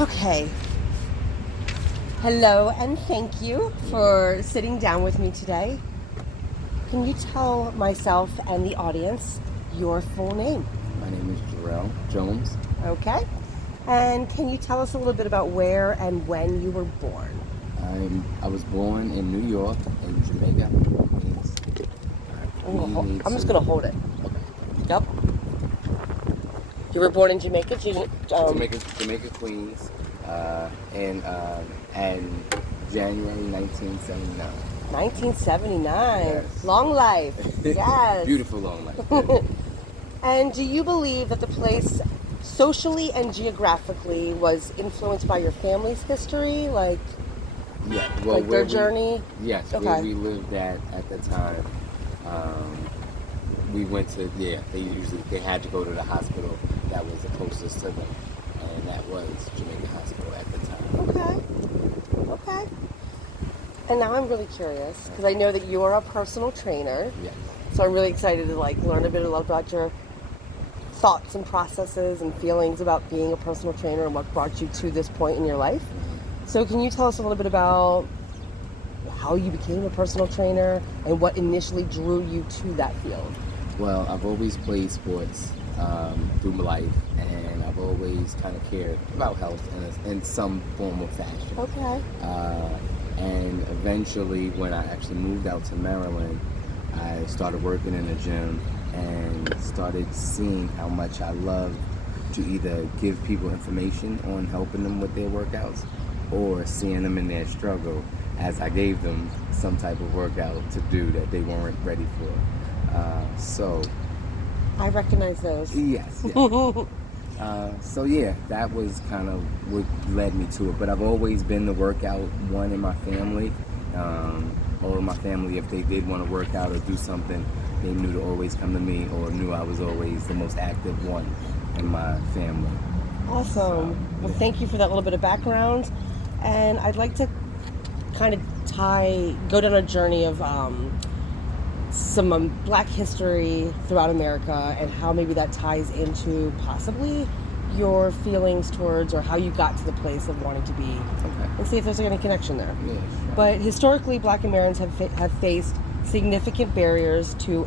Okay. Hello and thank you for sitting down with me today. Can you tell myself and the audience your full name? My name is Jarrell Jones. Okay. And can you tell us a little bit about where and when you were born? I was born in New York, in Jamaica, Queens. I'm just going to hold it. Okay. Yep. You were born in Jamaica? Jamaica, Queens, and January 1979. 1979. Yes. Long life. Yes. Beautiful long life. And do you believe that the place socially and geographically was influenced by your family's history? Yeah, well, like their journey? Yes, Okay. where we lived at the time. We went to, they had to go to the hospital that was the closest to them, and that was Jamaica Hospital at the time. Okay. And now I'm really curious because I know that you are a personal trainer. Yes. So I'm really excited to learn a bit about your thoughts and processes and feelings about being a personal trainer and what brought you to this point in your life. So can you tell us a little bit about how you became a personal trainer and what initially drew you to that field? Well, I've always played sports through my life, and I've always kind of cared about health in some form or fashion. Okay. And eventually, when I actually moved out to Maryland, I started working in a gym and started seeing how much I loved to either give people information on helping them with their workouts or seeing them in their struggle as I gave them some type of workout to do that they weren't ready for. So I recognize those. yes. So yeah, that was kind of what led me to it. But I've always been the workout one in my family. All of my family, if they did want to work out or do something, they knew to always come to me, or knew I was always the most active one in my family. Awesome. Well, thank you for that little bit of background. And I'd like to kind of go down a journey of some Black history throughout America and how maybe that ties into possibly your feelings towards or how you got to the place of wanting to be. Okay. And see if there's any connection there. Yeah, sure. But historically, Black Americans have faced significant barriers to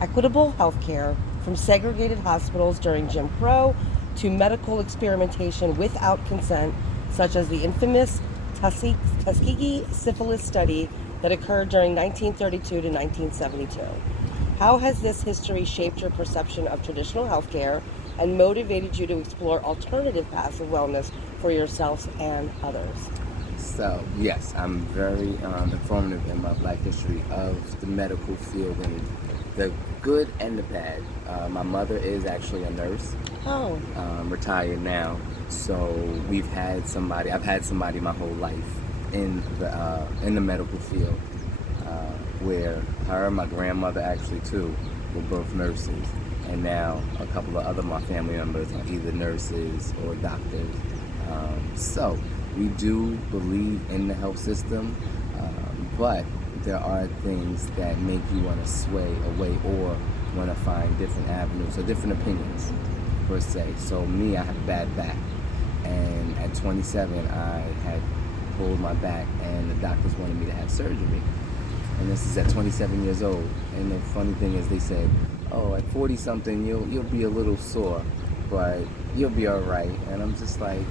equitable health care, from segregated hospitals during Jim Crow to medical experimentation without consent, such as the infamous Tuskegee syphilis study that occurred during 1932 to 1972. How has this history shaped your perception of traditional healthcare and motivated you to explore alternative paths of wellness for yourself and others? So, yes, I'm very informative in my Black history of the medical field, and the good and the bad. My mother is actually a nurse. Oh. Retired now. So I've had somebody my whole life in the medical field, where her and my grandmother actually too were both nurses, and now a couple of other my family members are either nurses or doctors. So we do believe in the health system, but there are things that make you want to sway away or want to find different avenues or different opinions, per se. So me, I have a bad back, and at 27 I had pulled my back, and the doctors wanted me to have surgery. And this is at 27 years old. And the funny thing is, they said, "Oh, at 40 something, you'll be a little sore, but you'll be all right." And I'm just like,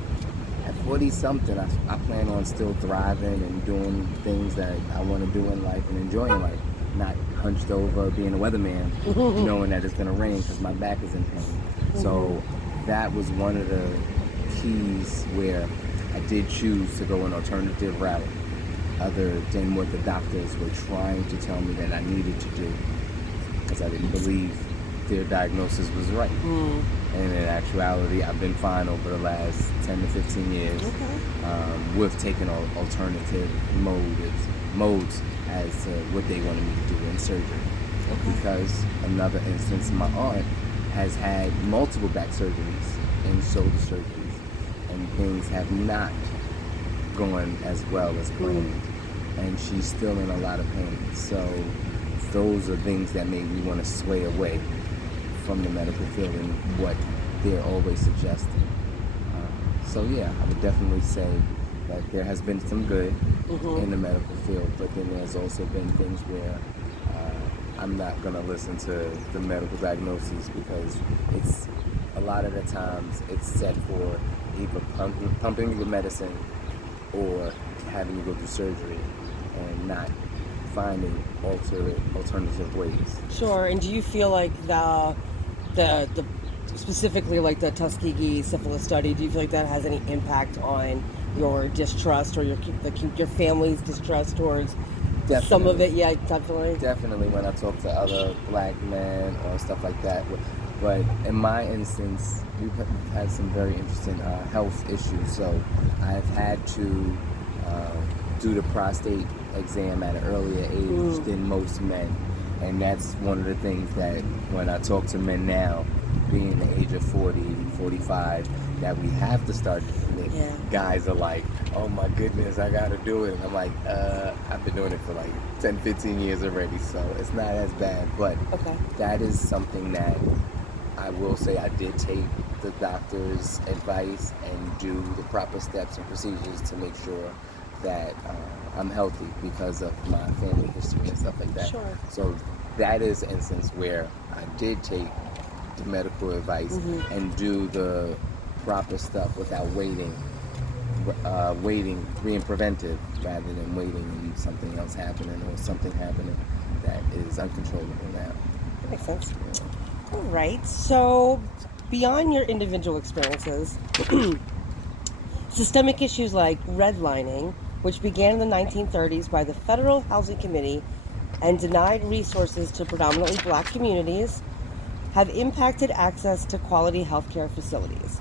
at 40 something, I plan on still thriving and doing things that I want to do in life and enjoying life, not hunched over being a weatherman, knowing that it's gonna rain because my back is in pain. So that was one of the keys where I did choose to go an alternative route other than what the doctors were trying to tell me that I needed to do, because I didn't believe their diagnosis was right. And in actuality, I've been fine over the last 10 to 15 years. With taking alternative modes as to what they wanted me to do in surgery. Because another instance, my aunt has had multiple back surgeries and shoulder surgeries, and things have not gone as well as planned, and she's still in a lot of pain. So those are things that made me want to sway away from the medical field and what they're always suggesting. So yeah, I would definitely say that there has been some good Mm-hmm. in the medical field, but then there's also been things where I'm not gonna listen to the medical diagnosis because it's a lot of the times it's set for either pumping you with medicine or having you go through surgery and not finding alternative ways. Sure. And do you feel like the specifically like the Tuskegee syphilis study? Do you feel like that has any impact on your distrust or your family's distrust towards some of Definitely. it? Yeah, definitely. Definitely when I talk to other black men or stuff like that. But in my instance, we've had some very interesting health issues. So I've had to do the prostate exam at an earlier age than most men. And that's one of the things that when I talk to men now, being the age of 40, 45, that we have to start doing it, Yeah. guys are like, oh my goodness, I gotta do it. And I'm like, I've been doing it for like 10, 15 years already, so it's not as bad. But Okay. that is something that I will say I did take the doctor's advice and do the proper steps and procedures to make sure that I'm healthy because of my family history and stuff like that. Sure. So that is an instance where I did take the medical advice and do the proper stuff without being preventive rather than waiting and something else happening or something happening that is uncontrollable now. That makes sense. All right. So, beyond your individual experiences, systemic issues like redlining, which began in the 1930s by the Federal Housing Committee and denied resources to predominantly black communities, have impacted access to quality healthcare facilities.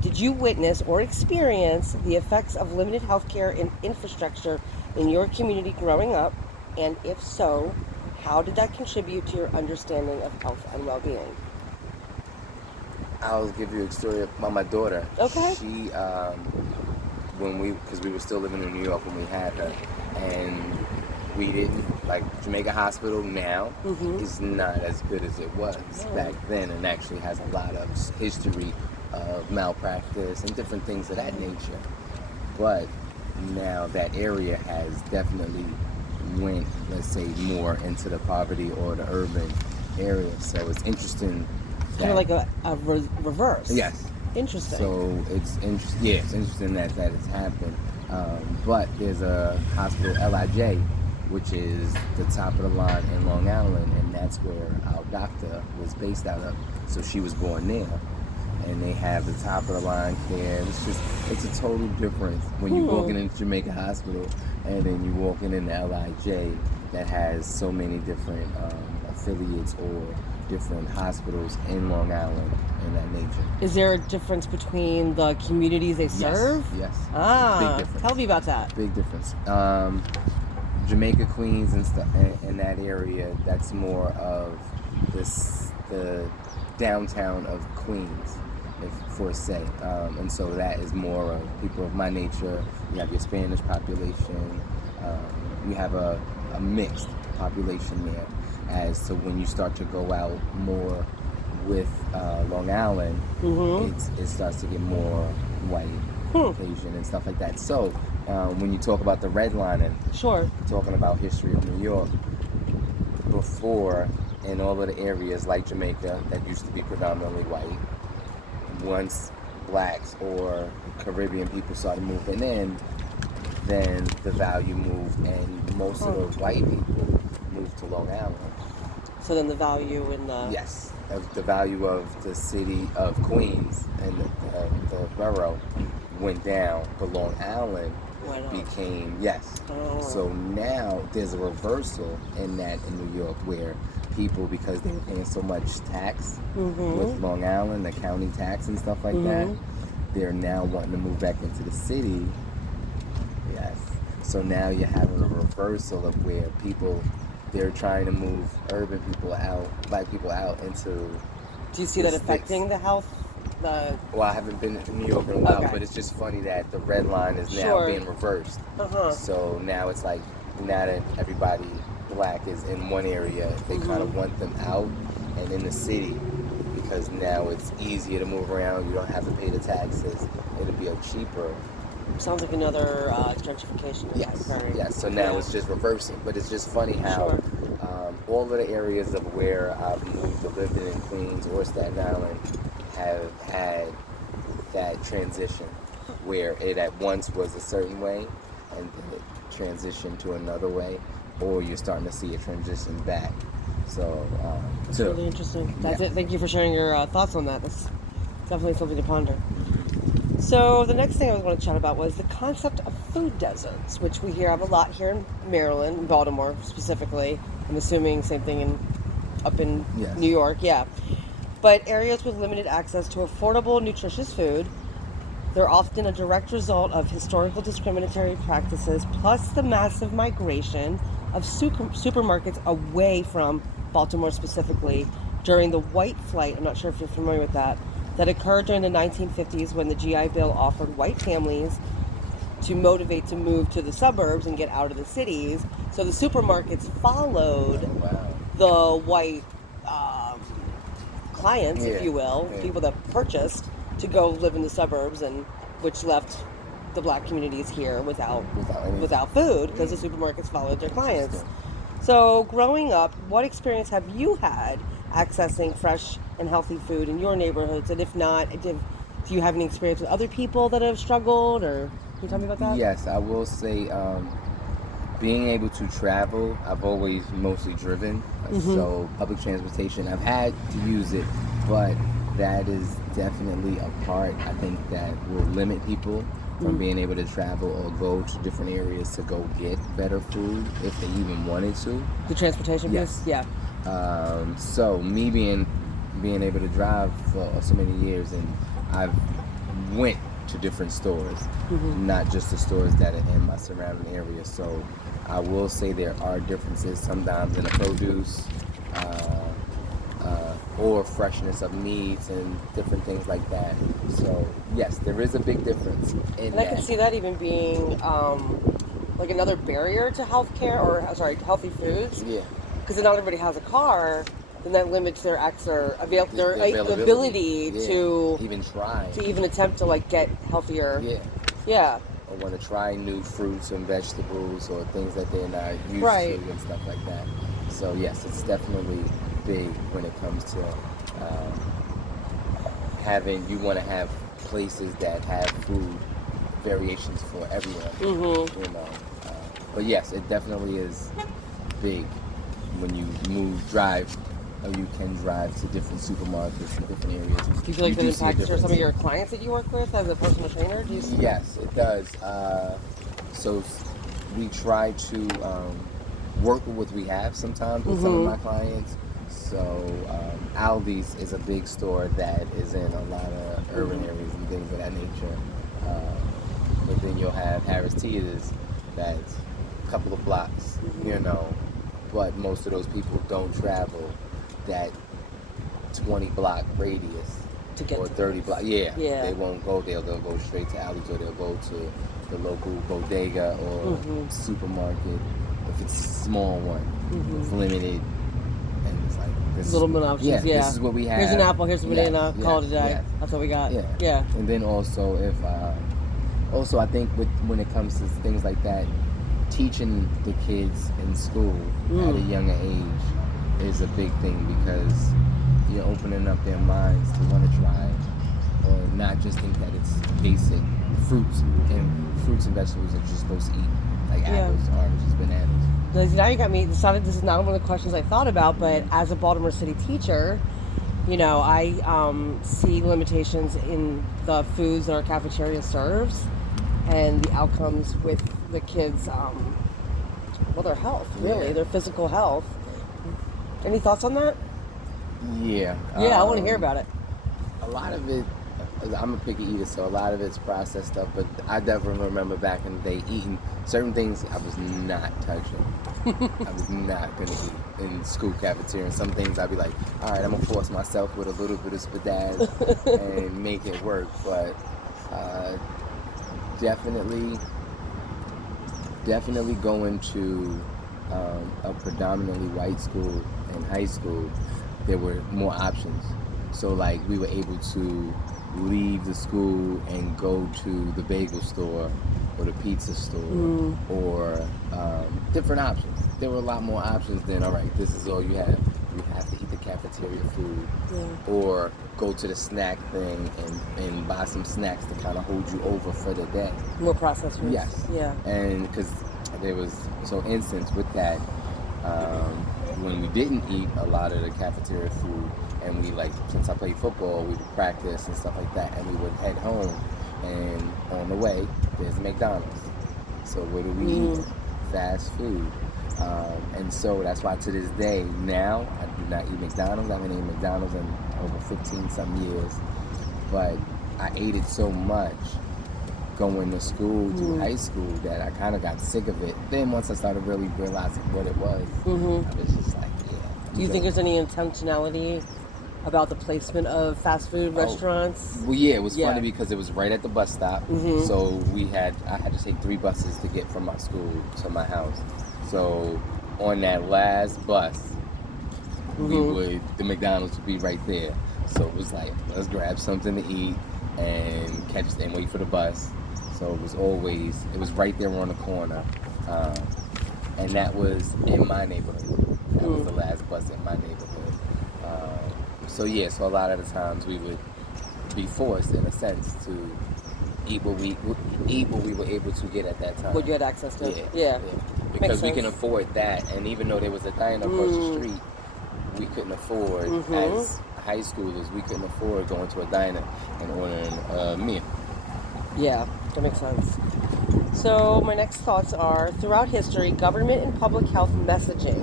Did you witness or experience the effects of limited healthcare infrastructure in your community growing up? And if so, how did that contribute to your understanding of health and well-being? I'll give you a story about my daughter. Okay. She, because we were still living in New York when we had her, and we didn't, like, Jamaica Hospital now is not as good as it was back then, and actually has a lot of history of malpractice and different things of that nature. But now that area has definitely went, let's say, more into the poverty or the urban area. So it's interesting. Kind of like a reverse. Yes. Interesting. So it's interesting. Yeah, it's interesting that it's happened. But there's a hospital, LIJ, which is the top of the line in Long Island, and that's where our doctor was based out of. So she was born there. And they have the top of the line care. It's a total difference when you're walking into Jamaica Hospital and then you're walking into LIJ that has so many different affiliates or different hospitals in Long Island and that nature. Is there a difference between the communities they serve? Yes. Ah, Big difference. tell me about that. Big difference. Jamaica, Queens, and stuff in that area. That's more of the downtown of Queens, for say, and so that is more of people of my nature. You have your Spanish population. You have a mixed population there. As to when you start to go out more with Long Island, it starts to get more white, Caucasian, and stuff like that. So when you talk about the redlining, Sure. talking about history of New York, before in all of the areas like Jamaica that used to be predominantly white, once blacks or Caribbean people started moving in, then the value moved and most of the white people moved to Long Island. So then the value in the... Yes, the value of the city of Queens and the borough went down, but Long Island became, yes. Oh. So now there's a reversal in that in New York where people, because they were paying so much tax with Long Island, the county tax and stuff like that, they're now wanting to move back into the city. Yes. So now you're having a reversal of where they're trying to move urban people out, black people out into... Do you see that affecting the health? Well, I haven't been to New York in a while, but it's just funny that the red line is now being reversed. So now it's like, now that everybody black is in one area, they kind of want them out and in the city, because now it's easier to move around. You don't have to pay the taxes. It'll be cheaper. Sounds like another gentrification. Yes, yes. So now it's just reversing. But it's just funny how Sure. all of the areas of where I've moved or lived in Queens or Staten Island have had that transition where it at once was a certain way and then it transitioned to another way, or you're starting to see a transition back. So, That's really interesting. That's it. Thank you for sharing your thoughts on that. That's definitely something to ponder. So the next thing I want to chat about was the concept of food deserts, which we hear of a lot here in Maryland, in Baltimore specifically. I'm assuming same thing up in Yes. New York, yeah. But areas with limited access to affordable, nutritious food. They're often a direct result of historical discriminatory practices, plus the massive migration of supermarkets away from Baltimore specifically during the White Flight. I'm not sure if you're familiar with that occurred during the 1950s when the GI Bill offered white families to motivate to move to the suburbs and get out of the cities. So the supermarkets followed the white clients, if you will, people that purchased to go live in the suburbs, and which left the black communities here without food because the supermarkets followed their clients. So growing up, what experience have you had accessing fresh and healthy food in your neighborhoods? And if not, do you have any experience with other people that have struggled, or can you tell me about that? Yes, I will say being able to travel, I've always mostly driven. So public transportation, I've had to use it, but that is definitely a part, I think, that will limit people from being able to travel or go to different areas to go get better food if they even wanted to. The transportation Yes. piece? Yeah. So me being able to drive for so many years, and I've went to different stores, not just the stores that are in my surrounding area. So I will say there are differences sometimes in the produce or freshness of meats and different things like that. So yes, there is a big difference in And I can see that even being like another barrier to healthcare, or healthy foods. Yeah. Because not everybody has a car, then that limits their ability Yeah. to even attempt to like get healthier. Yeah. Yeah. Or want to try new fruits and vegetables or things that they're not used to and stuff like that. So yes, it's definitely big when it comes to you want to have places that have food variations for everyone. You know, but yes, it definitely is big when you drive, or you can drive to different supermarkets in different areas. Do you feel like that impacts some of your clients that you work with as a personal trainer? Do you see Yes, it does. So we try to work with what we have sometimes with some of my clients. So Aldi's is a big store that is in a lot of urban areas and things of that nature. But then you'll have Harris Teeter's that's a couple of blocks, you know. But most of those people don't travel that 20-block radius to get or to 30 block. Yeah, Yeah. they won't go there. They'll go straight to Aldi's, or they'll go to the local bodega or supermarket if it's a small one. It's limited, and it's like this little bit options? Yeah. This is what we have. Here's an apple. Here's a banana. Call it a day. Yes. That's what we got. Yeah. Yeah. And then also I think when it comes to things like that, teaching the kids in school at a younger age is a big thing, because you're opening up their minds to want to try, or not just think that it's basic fruits and vegetables that you're supposed to eat, like apples, oranges, bananas. Now you got me decided. This is not one of the questions I thought about, but as a Baltimore City teacher, you know, I see limitations in the foods that our cafeteria serves, and the outcomes with the kids, their health, really, their physical health. Any thoughts on that? Yeah. Yeah, I want to hear about it. A lot of it, I'm a picky eater, so a lot of it's processed stuff, but I definitely remember back in the day eating certain things I was not touching. I was not going to eat in school cafeteria. And some things I'd be like, all right, I'm going to force myself with a little bit of spadass and make it work. But definitely going to a predominantly white school in high school, there were more options. So like we were able to leave the school and go to the bagel store or the pizza store or different options. There were a lot more options than, all right, this is all you have. You have to eat the cafeteria food or go to the snack thing and buy some snacks to kind of hold you over for the day. More processed foods. Yes. Yeah. And because there was, so instance with that, when we didn't eat a lot of the cafeteria food, and we like, since I played football, we would practice and stuff like that, and we would head home, and on the way there's McDonald's. So what do we eat? Fast food. And so that's why to this day now I do not eat McDonald's. I haven't eaten McDonald's in over 15 some years, but I ate it so much going to school through high school that I kind of got sick of it. Then once I started really realizing what it was, I was just like, yeah. Do you think there's any intentionality about the placement of fast food restaurants? Well, yeah, it was funny because it was right at the bus stop. So I had to take 3 buses to get from my school to my house. So on that last bus, the McDonald's would be right there. So it was like, let's grab something to eat and wait for the bus. So it was right there on the corner. And that was in my neighborhood. That was the last bus in my neighborhood. So a lot of the times we would be forced, in a sense, to eat what we were able to get at that time. What you had access to? Yeah. Because we can afford that, and even though there was a diner across the street, we couldn't afford, as high schoolers, we couldn't afford going to a diner and ordering a meal. Yeah, that makes sense. So my next thoughts are, throughout history, government and public health messaging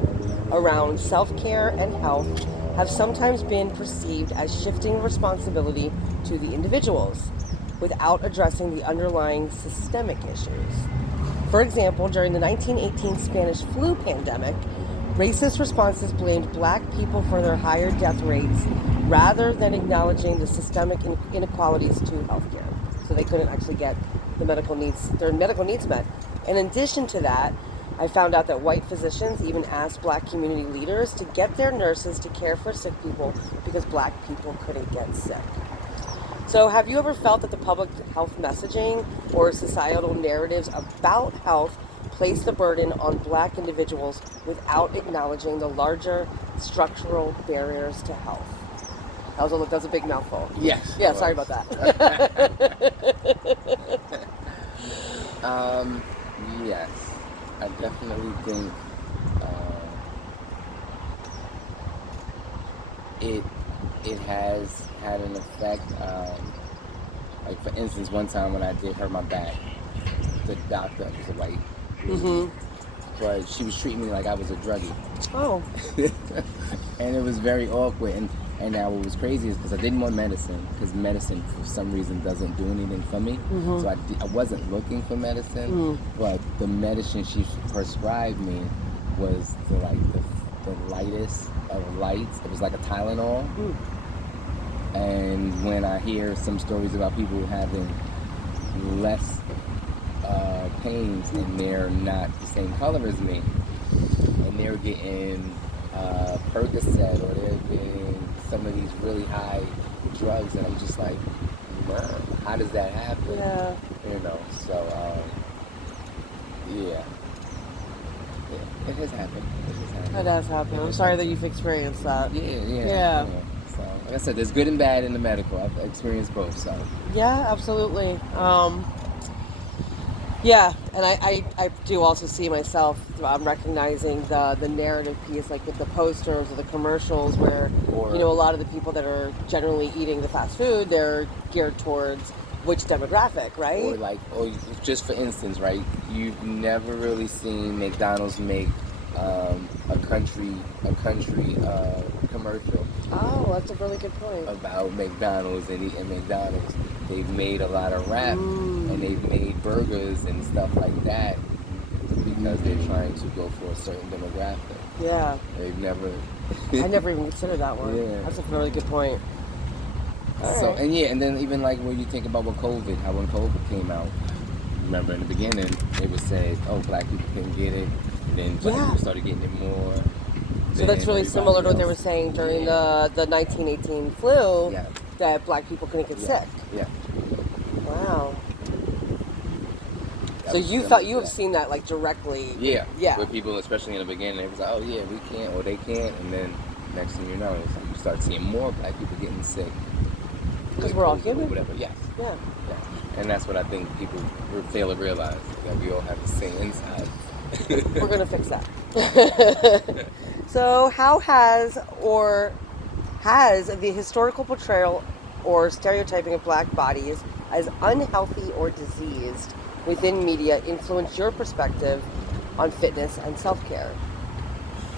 around self-care and health have sometimes been perceived as shifting responsibility to the individuals without addressing the underlying systemic issues. For example, during the 1918 Spanish flu pandemic, racist responses blamed black people for their higher death rates rather than acknowledging the systemic inequalities to healthcare. So they couldn't actually get their medical needs met. In addition to that, I found out that white physicians even asked black community leaders to get their nurses to care for sick people because black people couldn't get sick. So have you ever felt that the public health messaging or societal narratives about health place the burden on black individuals without acknowledging the larger structural barriers to health? That was a big mouthful. Yes. Yeah, sorry about that. Yes. I definitely think it has had an effect. Like for instance, one time when I did hurt my back, the doctor was a white, but she was treating me like I was a druggie. Oh. And it was very awkward. And now what was crazy is because I didn't want medicine, because medicine for some reason doesn't do anything for me. So I wasn't looking for medicine, but the medicine she prescribed me was the lightest of lights. It was like a Tylenol. And when I hear some stories about people having less pains and they're not the same color as me, and they're getting Percocet or they're getting some of these really high drugs, and I'm just like, man, how does that happen? Yeah. You know, so yeah. It has happened. It has happened. I'm sorry that you've experienced that. Yeah. So, like I said, there's good and bad in the medical. I've experienced both, so. Yeah, absolutely. Yeah, and I do also see myself recognizing the narrative piece, like with the posters or the commercials where, a lot of the people that are generally eating the fast food, they're geared towards which demographic, right? Or just for instance, right, you've never really seen McDonald's make a country commercial. Oh, that's a really good point. About McDonald's and eating McDonald's. They've made a lot of rap and they've made burgers and stuff like that because they're trying to go for a certain demographic. Yeah. They've never... I never even considered that one. Yeah. That's a really good point. So, and then even like when you think about when COVID came out, remember in the beginning, it was said, oh, black people couldn't get it. And then black people started getting it more. So that's really everybody similar to what they were else. saying during Yeah. the 1918 flu, Yeah. that black people couldn't get Yeah. sick. Yeah. Wow. That So was you similar felt you to have that. seen that like directly. Yeah. Yeah. With people, especially in the beginning, it was like, oh yeah, we can't, or they can't, and then next thing you know, it's like you start seeing more black people getting sick. Because we're all COVID or human. whatever. Yes. Yeah. Yes. And that's what I think people fail to realize, that we all have the same inside. We're gonna fix that. So how has the historical portrayal or stereotyping of black bodies as unhealthy or diseased within media influenced your perspective on fitness and self-care?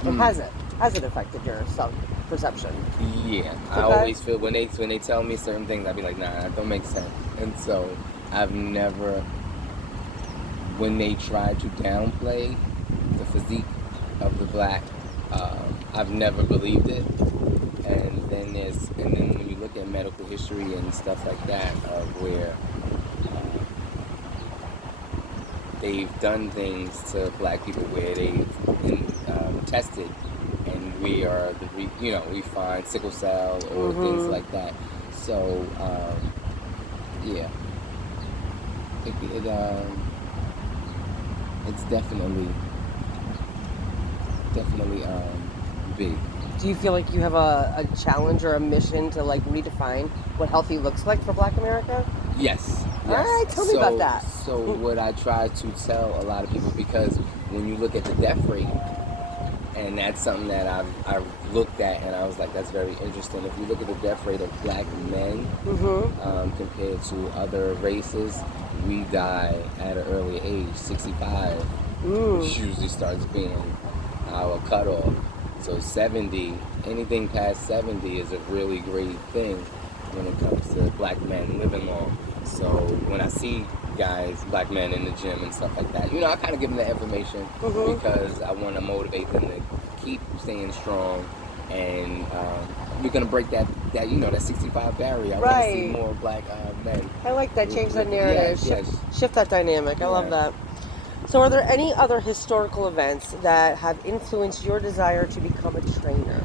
Or has it? Has it affected your self-perception? Yeah, I always feel when they tell me certain things, I'd be like, nah, that don't make sense. And so I've never, when they try to downplay the physique of the black, I've never believed it. And then when you look at medical history and stuff like that, of where they've done things to black people where they've been tested, and we find sickle cell or things like that. So yeah, it's definitely big. Do you feel like you have a challenge or a mission to like redefine what healthy looks like for Black America? Yes. All right, tell me about that. So what I try to tell a lot of people, because when you look at the death rate, and that's something that I've looked at, and I was like, that's very interesting. If you look at the death rate of black men compared to other races, we die at an earlier age, 65, which usually starts being our cutoff. So 70, anything past 70 is a really great thing when it comes to black men living long. So when I see guys, black men in the gym and stuff like that, I kind of give them the information because I want to motivate them to keep staying strong. And we're going to break that 65 barrier. I want to see more black men. I like that. Change that narrative. Yes. Shift that dynamic. I love that. So are there any other historical events that have influenced your desire to become a trainer?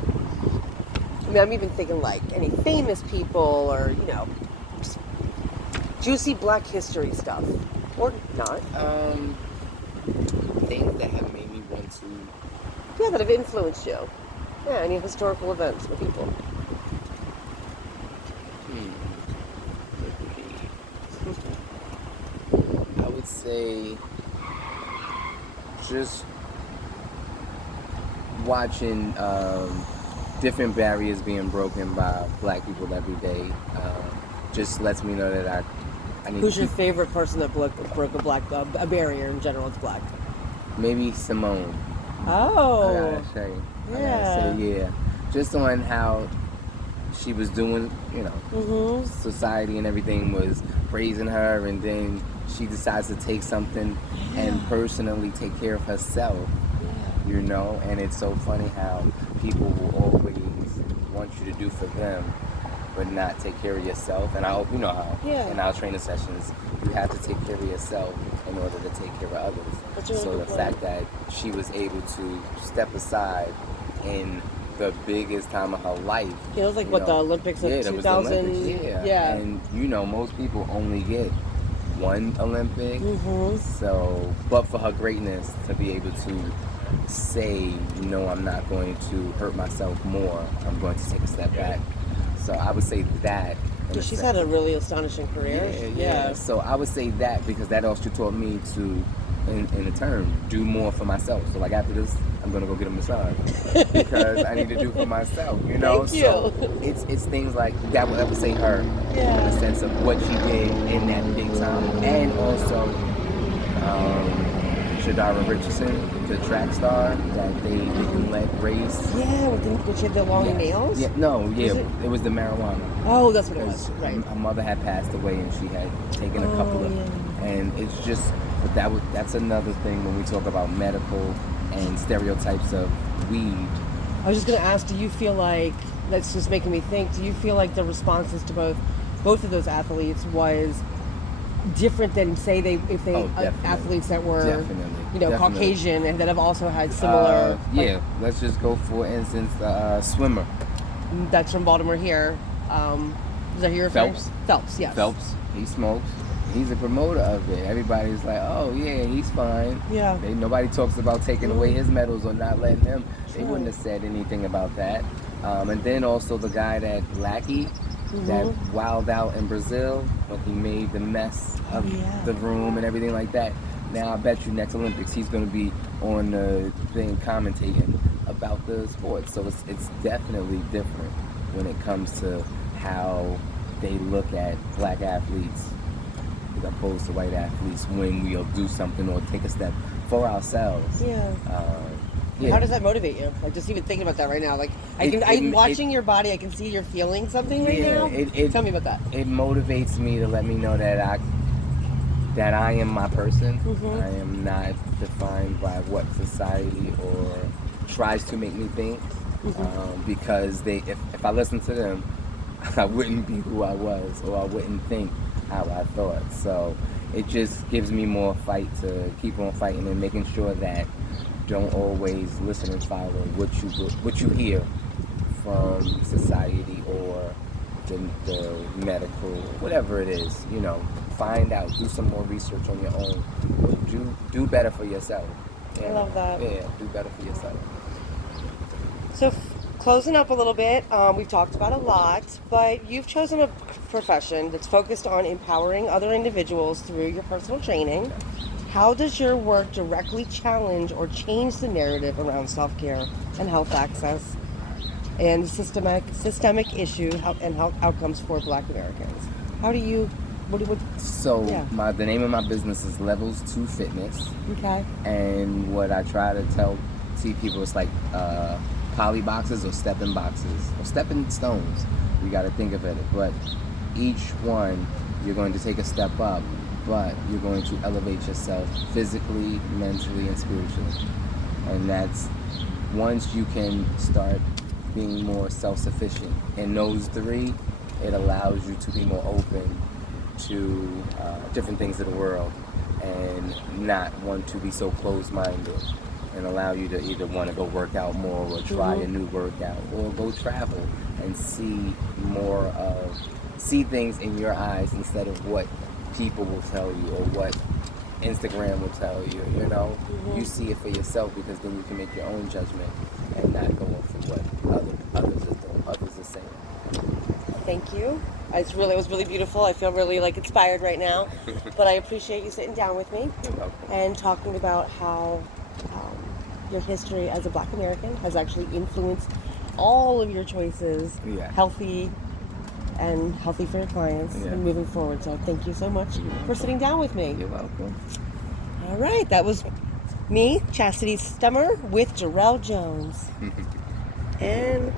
I mean, I'm even thinking like any famous people or, juicy black history stuff. Or not. Things that have made me want to... Yeah, that have influenced you. Yeah, any historical events or people. I would say just watching different barriers being broken by black people every day just lets me know that I need Who's to your favorite person that broke a barrier in general? It's black. maybe Simone. Oh. I gotta say, yeah. Just on how she was doing, society and everything was praising her, and then she decides to take something and personally take care of herself. And it's so funny how people will always want you to do for them but not take care of yourself. And how in our training sessions you have to take care of yourself in order to take care of others. That's a really So good the point. fact that she was able to step aside in the biggest time of her life. It was like the Olympics of 2000. That was the Olympics, yeah. And most people only get one Olympic. So, but for her greatness to be able to say, no, I'm not going to hurt myself more, I'm going to take a step back. So I would say that. She's had a really astonishing career. Yeah. So I would say that because that also taught me to, in turn, do more for myself. So like after this, I'm gonna go get a massage because I need to do for myself. Thank you. So it's things like that. I would say her in the sense of what she did in that big time, and also Shadara Richardson, the track star that they didn't let race. Yeah, with she had the long nails. Yeah, it was the marijuana. Oh, that's what it was. Right. My mother had passed away, and she had taken a couple of, and it's just, but that's another thing when we talk about medical and stereotypes of weed. I was just going to ask, do you feel like, that's just making me think, do you feel like the responses to both of those athletes was different than say if they Definitely. athletes that were Definitely. Definitely. Caucasian and that have also had similar. Yeah, let's just go for instance the swimmer. That's from Baltimore here. Is that your Phelps? Phelps, yes. Phelps, he smokes. He's a promoter of it. Everybody's like, oh yeah, he's fine. Yeah. Nobody talks about taking away his medals or not letting him. They Sure. wouldn't have said anything about that. And then also the guy that Lackey, that wilded out in Brazil when he made the mess of the room and everything like that. Now I bet you next Olympics he's going to be on the thing commentating about the sport. So it's definitely different when it comes to how they look at black athletes as opposed to white athletes when we'll do something or take a step for ourselves. Yeah. Yeah. How does that motivate you? Like just even thinking about that right now. Like I'm watching your body. I can see you're feeling something right now. Tell me about that. It motivates me to let me know that I am my person. Mm-hmm. I am not defined by what society or tries to make me think. Because if I listened to them, I wouldn't be who I was, or I wouldn't think how I thought. So it just gives me more fight to keep on fighting and making sure that don't always listen and follow what you hear from society or the medical, whatever it is. Find out, do some more research on your own. Do better for yourself. I love that. Yeah, do better for yourself. So, closing up a little bit, we've talked about a lot, but you've chosen a profession that's focused on empowering other individuals through your personal training. How does your work directly challenge or change the narrative around self-care and health access and systemic issues and health outcomes for Black Americans? How do you... the name of my business is Levels 2 Fitness. Okay. And what I try to see people is like poly boxes or stepping boxes or stepping stones. You got to think of it. But each one, you're going to take a step up, but you're going to elevate yourself physically, mentally, and spiritually. And that's once you can start being more self-sufficient in those three, it allows you to be more open to different things in the world and not want to be so closed-minded, and allow you to either want to go work out more or try a new workout or go travel and see things in your eyes instead of what people will tell you or what Instagram will tell you. You see it for yourself, because then you can make your own judgment and not go off of what others are doing, others are saying. Thank you. It was really beautiful. I feel really inspired right now. But I appreciate you sitting down with me and talking about how your history as a Black American has actually influenced all of your choices, healthy for your clients and moving forward. So thank you so much for sitting down with me. You're welcome. All right, that was me, Chastity Stummer, with Jarrell Jones. And